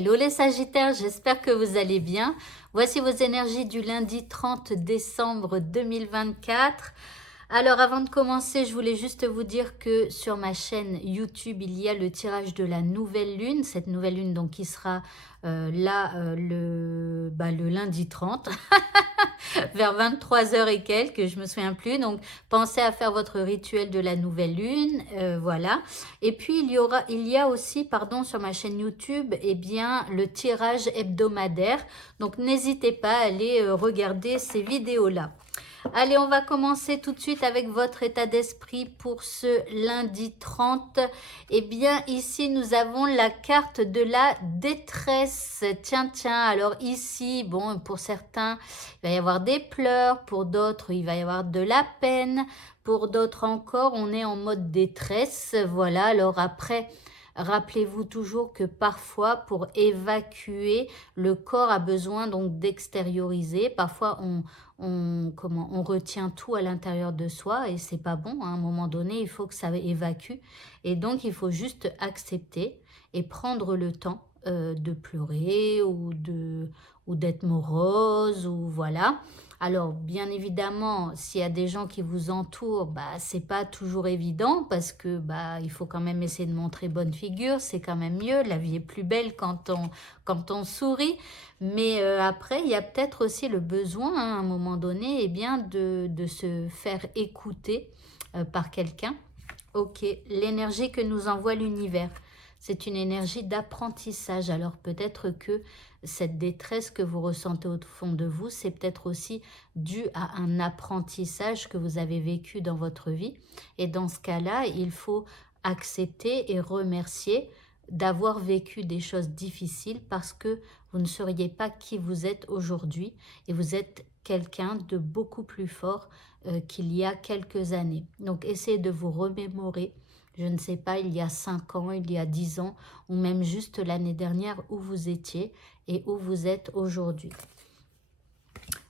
Hello les Sagittaires, j'espère que vous allez bien. Voici vos énergies du lundi 30 décembre 2024. Alors avant de commencer, je voulais juste vous dire que sur ma chaîne YouTube, il y a le tirage de la nouvelle lune. Cette nouvelle lune donc qui sera le lundi 30 vers 23 h et quelques, je me souviens plus. Donc pensez à faire votre rituel de la nouvelle lune, voilà. Et puis il y a aussi, pardon, sur ma chaîne YouTube, eh bien le tirage hebdomadaire. Donc n'hésitez pas à aller regarder ces vidéos-là. Allez, on va commencer tout de suite avec votre état d'esprit pour ce lundi 30. Eh bien, ici, nous avons la carte de la détresse. Tiens, alors ici, bon, pour certains, il va y avoir des pleurs. Pour d'autres, il va y avoir de la peine. Pour d'autres encore, on est en mode détresse. Voilà, alors après... Rappelez-vous toujours que parfois, pour évacuer, le corps a besoin donc d'extérioriser. Parfois, on retient tout à l'intérieur de soi et c'est pas bon. À un moment donné, il faut que ça évacue. Et donc, il faut juste accepter et prendre le temps de pleurer ou d'être morose ou voilà. Alors, bien évidemment, s'il y a des gens qui vous entourent, bah, c'est pas toujours évident parce que bah, il faut quand même essayer de montrer bonne figure, c'est quand même mieux, la vie est plus belle quand on sourit. Mais après, il y a peut-être aussi le besoin, hein, à un moment donné, eh bien, de se faire écouter par quelqu'un. Ok, l'énergie que nous envoie l'univers, c'est une énergie d'apprentissage. Alors peut-être que cette détresse que vous ressentez au fond de vous, c'est peut-être aussi dû à un apprentissage que vous avez vécu dans votre vie. Et dans ce cas-là, il faut accepter et remercier d'avoir vécu des choses difficiles parce que vous ne seriez pas qui vous êtes aujourd'hui et vous êtes quelqu'un de beaucoup plus fort qu'il y a quelques années. Donc essayez de vous remémorer, je ne sais pas, il y a 5 ans, il y a 10 ans, ou même juste l'année dernière où vous étiez et où vous êtes aujourd'hui.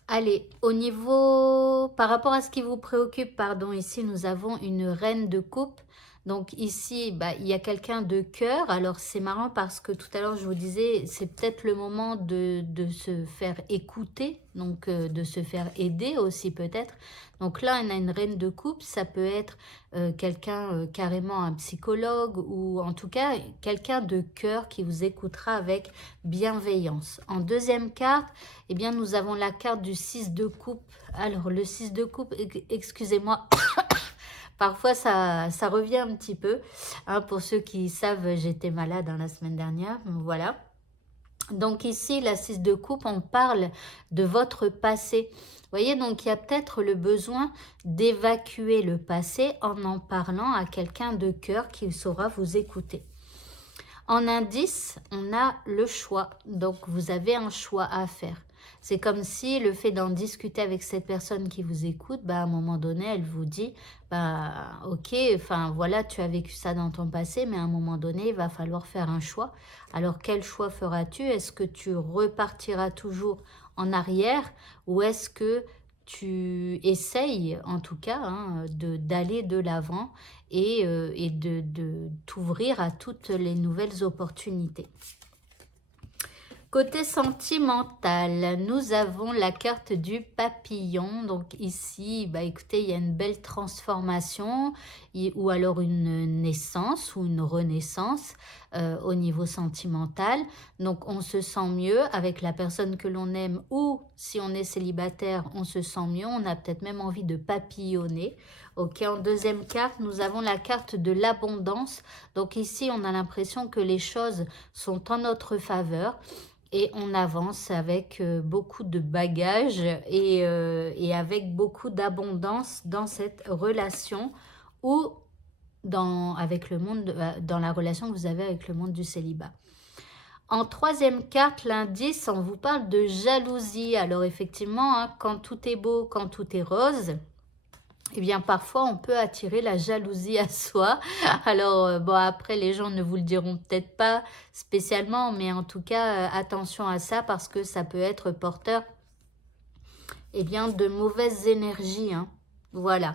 Allez, au niveau, par rapport à ce qui vous préoccupe, pardon, ici nous avons une reine de coupe. Donc ici, bah, il y a quelqu'un de cœur. Alors c'est marrant parce que tout à l'heure je vous disais, c'est peut-être le moment de se faire écouter, donc de se faire aider aussi peut-être. Donc là, on a une reine de coupe, ça peut être quelqu'un, carrément un psychologue ou en tout cas quelqu'un de cœur qui vous écoutera avec bienveillance. En deuxième carte, eh bien nous avons la carte du 6 de coupe. Alors le 6 de coupe, excusez-moi, parfois ça revient un petit peu. Hein, pour ceux qui savent, j'étais malade la semaine dernière, voilà. Donc ici, la 6 de coupe, on parle de votre passé. Vous voyez, donc il y a peut-être le besoin d'évacuer le passé en parlant à quelqu'un de cœur qui saura vous écouter. En indice, on a le choix. Donc vous avez un choix à faire. C'est comme si le fait d'en discuter avec cette personne qui vous écoute, bah, à un moment donné, elle vous dit, bah, ok, enfin voilà, tu as vécu ça dans ton passé, mais à un moment donné, il va falloir faire un choix. Alors quel choix feras-tu? Est-ce que tu repartiras toujours en arrière ou est-ce que tu essayes, en tout cas, hein, d'aller de l'avant et de t'ouvrir à toutes les nouvelles opportunités. Côté sentimental, nous avons la carte du papillon. Donc ici, bah écoutez, il y a une belle transformation ou alors une naissance ou une renaissance au niveau sentimental. Donc on se sent mieux avec la personne que l'on aime ou si on est célibataire, on se sent mieux. On a peut-être même envie de papillonner. Ok, en deuxième carte, nous avons la carte de l'abondance. Donc ici, on a l'impression que les choses sont en notre faveur. Et on avance avec beaucoup de bagages et avec beaucoup d'abondance dans cette relation ou avec le monde, dans la relation que vous avez avec le monde du célibat. En troisième carte, l'indice, on vous parle de jalousie. Alors effectivement, hein, quand tout est beau, quand tout est rose, eh bien parfois on peut attirer la jalousie à soi. Alors bon, après les gens ne vous le diront peut-être pas spécialement, mais en tout cas attention à ça parce que ça peut être porteur, eh bien, de mauvaises énergies, hein. Voilà.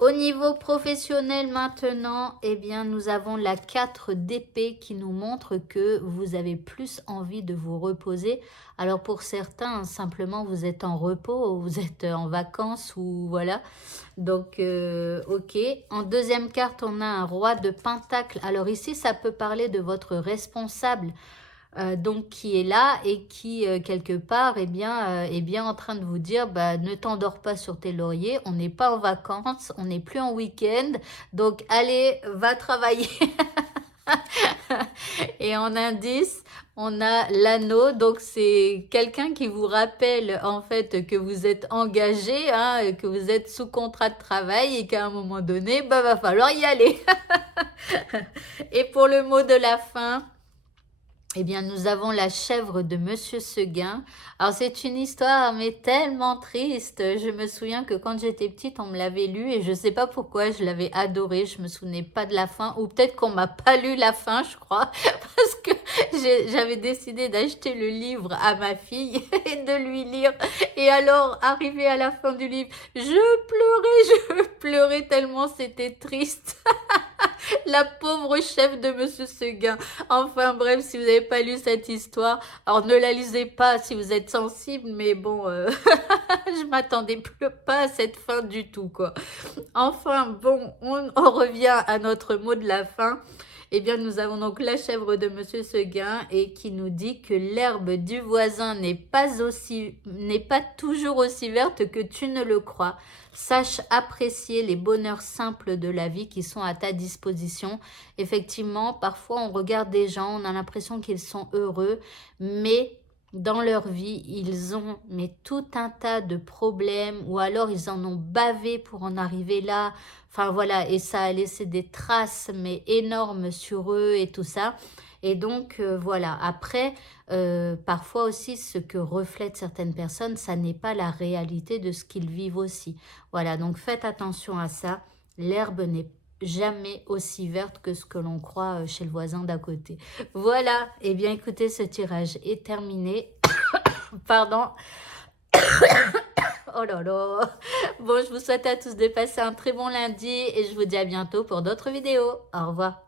Au niveau professionnel maintenant, eh bien, nous avons la 4 d'épée qui nous montre que vous avez plus envie de vous reposer. Alors pour certains, simplement, vous êtes en repos, vous êtes en vacances ou voilà. Donc, ok. En deuxième carte, on a un roi de pentacle. Alors ici, ça peut parler de votre responsable. Donc qui est là et qui quelque part est bien en train de vous dire bah, ne t'endors pas sur tes lauriers, on n'est pas en vacances, on n'est plus en week-end, donc allez, va travailler. Et en indice, on a l'anneau, donc c'est quelqu'un qui vous rappelle en fait que vous êtes engagé, hein, que vous êtes sous contrat de travail et qu'à un moment donné, bah, va falloir y aller. Et pour le mot de la fin, eh bien, nous avons la chèvre de Monsieur Seguin. Alors, c'est une histoire, mais tellement triste. Je me souviens que quand j'étais petite, on me l'avait lu et je ne sais pas pourquoi, je l'avais adoré. Je me souvenais pas de la fin, ou peut-être qu'on m'a pas lu la fin, je crois, parce que j'avais décidé d'acheter le livre à ma fille et de lui lire. Et alors, arrivé à la fin du livre, je pleurais tellement c'était triste. La pauvre chef de Monsieur Seguin. Enfin bref, si vous n'avez pas lu cette histoire, alors ne la lisez pas si vous êtes sensible, mais bon, je m'attendais pas à cette fin du tout, quoi. Enfin bon, on revient à notre mot de la fin. Eh bien, nous avons donc la chèvre de Monsieur Seguin et qui nous dit que l'herbe du voisin n'est pas toujours aussi verte que tu ne le crois. Sache apprécier les bonheurs simples de la vie qui sont à ta disposition. Effectivement, parfois on regarde des gens, on a l'impression qu'ils sont heureux, mais dans leur vie, ils ont tout un tas de problèmes ou alors ils en ont bavé pour en arriver là. Enfin voilà, et ça a laissé des traces mais énormes sur eux et tout ça. Et donc voilà, après, parfois aussi ce que reflètent certaines personnes, ça n'est pas la réalité de ce qu'ils vivent aussi. Voilà, donc faites attention à ça. L'herbe n'est jamais aussi verte que ce que l'on croit chez le voisin d'à côté. Voilà, et bien écoutez, ce tirage est terminé. Pardon. Oh là là. Bon, je vous souhaite à tous de passer un très bon lundi et je vous dis à bientôt pour d'autres vidéos. Au revoir.